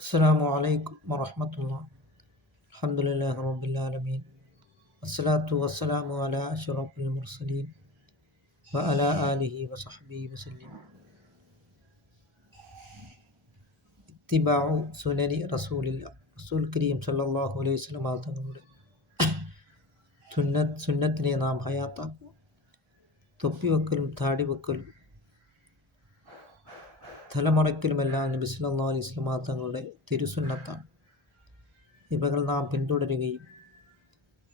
അസ്സാം വലൈക്കും വറഹമത്തുള്ള അലഹമുല്ലാ റബുലാലമീൻ അസ്സലാത്തു വസ്സലാമു അല ഷുറഫുൽ മുർസലീൻ വ അല ആലിഹി വസഹബി വസല്ലീം. ഇത്തിബാഉ സുനനി റസൂലില്ല റസൂൽ കരീം സല്ലാഹു അലൈഹി സ്വലം തങ്ങളുടെ സുന്നത്ത് സുന്നത്തിനെ നാം ഹയാത്താക്കുക. തൊപ്പി വെക്കലും താടി വെക്കലും തലമുറയ്ക്കലുമെല്ലാം നബി സല്ലല്ലാഹു അലൈഹി സ്വലാ തങ്ങളുടെ തിരുസുന്നത്താണ്. ഇവകൾ നാം പിന്തുടരുകയും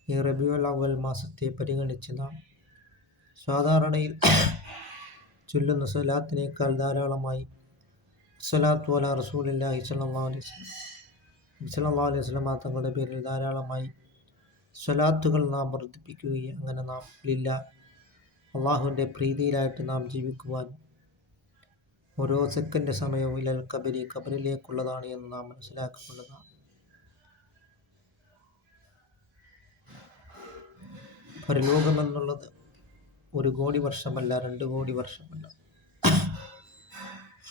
ഈ റബിയുൽ അവൽ മാസത്തെ പരിഗണിച്ച് നാം സാധാരണയിൽ ചൊല്ലുന്ന സ്വലാത്തിനേക്കാൾ ധാരാളമായി സ്വലാത്തു അല റസൂലില്ലാഹി സല്ലല്ലാഹു അലൈഹി സല്ലല്ലാഹു അലൈഹി തങ്ങളുടെ പേരിൽ ധാരാളമായി സ്വലാത്തുകൾ നാം വർദ്ധിപ്പിക്കുകയും അങ്ങനെ നാം ലില്ല അള്ളാഹുവിന്റെ പ്രീതിയിലായിട്ട് നാം ജീവിക്കുവാൻ ഓരോ സെക്കൻഡ് സമയവും ഇലൽ കബരി കബരിലേക്കുള്ളതാണ് എന്ന് നാം മനസ്സിലാക്കേണ്ടതാണ്. പരലോകമെന്നുള്ളത് ഒരു കോടി വർഷമല്ല രണ്ട് കോടി വർഷമല്ല.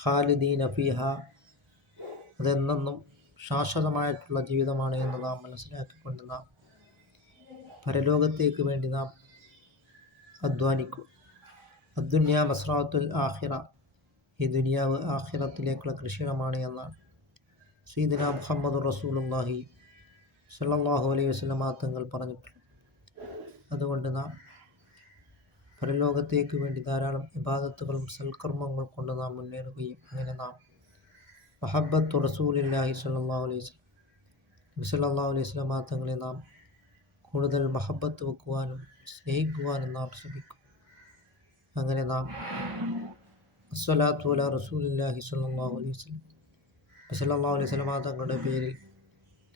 ഖാലിദീൻ അഫീഹ അതെന്നെന്നും ശാശ്വതമായിട്ടുള്ള ജീവിതമാണ് എന്ന് നാം മനസ്സിലാക്കിക്കൊണ്ട് നാം പരലോകത്തേക്ക് വേണ്ടി നാം അധ്വാനിക്കും. അദ്ദുന്യ മസ്രാത്തുൽ ആഹിറ ഈ ദുനിയാവ് ആഖിറത്തിലേക്കുള്ള കൃഷിയിടമാണ് എന്നാണ്. സീദന മുഹമ്മദ് റസൂലുല്ലാഹി സല്ലാഹു അലൈഹി വസല്ലമ തങ്ങൾ പറഞ്ഞിട്ടുണ്ട്. അതുകൊണ്ട് നാം പരലോകത്തേക്ക് വേണ്ടി ധാരാളം ഇബാദത്തുകളും സൽക്കർമ്മങ്ങൾ കൊണ്ട് നാം മുന്നേറുകയും അങ്ങനെ നാം മഹബത്ത് റസൂലില്ലാഹി സല്ലാഹു അലൈഹി വസ്ലം നബി അലൈഹി വസ്ലം തങ്ങളെ നാം കൂടുതൽ മഹബത്ത് വെക്കുവാനും സ്നേഹിക്കുവാനും നാം ശ്രമിക്കും. അങ്ങനെ നാം അസ്വലാത്തു അല റസൂലില്ലാഹി സല്ലല്ലാഹു അലൈഹി വസല്ലം. സല്ലല്ലാഹു അലൈഹി സ്വലമാ തങ്ങളുടെ പേരിൽ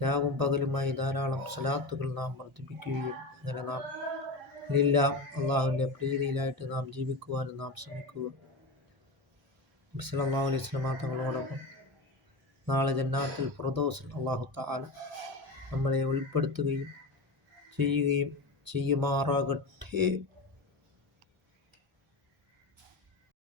രാവും പകലുമായി ധാരാളം സലാത്തുകൾ നാം വർദ്ധിപ്പിക്കുകയും അങ്ങനെ നാം ലില്ല അള്ളാഹുവിന്റെ പ്രീതിയിലായിട്ട് നാം ജീവിക്കുവാനും നാം ശ്രമിക്കുക. സല്ലല്ലാഹു അലൈഹി സ്വലമാ തങ്ങളോടൊപ്പം നാളെ ജന്നാത്തിൽ ഫിർദൗസിൽ അള്ളാഹു താല നമ്മളെ ഉൾപ്പെടുത്തുകയും ചെയ്യുകയും ചെയ്യുമാറാകട്ടെ.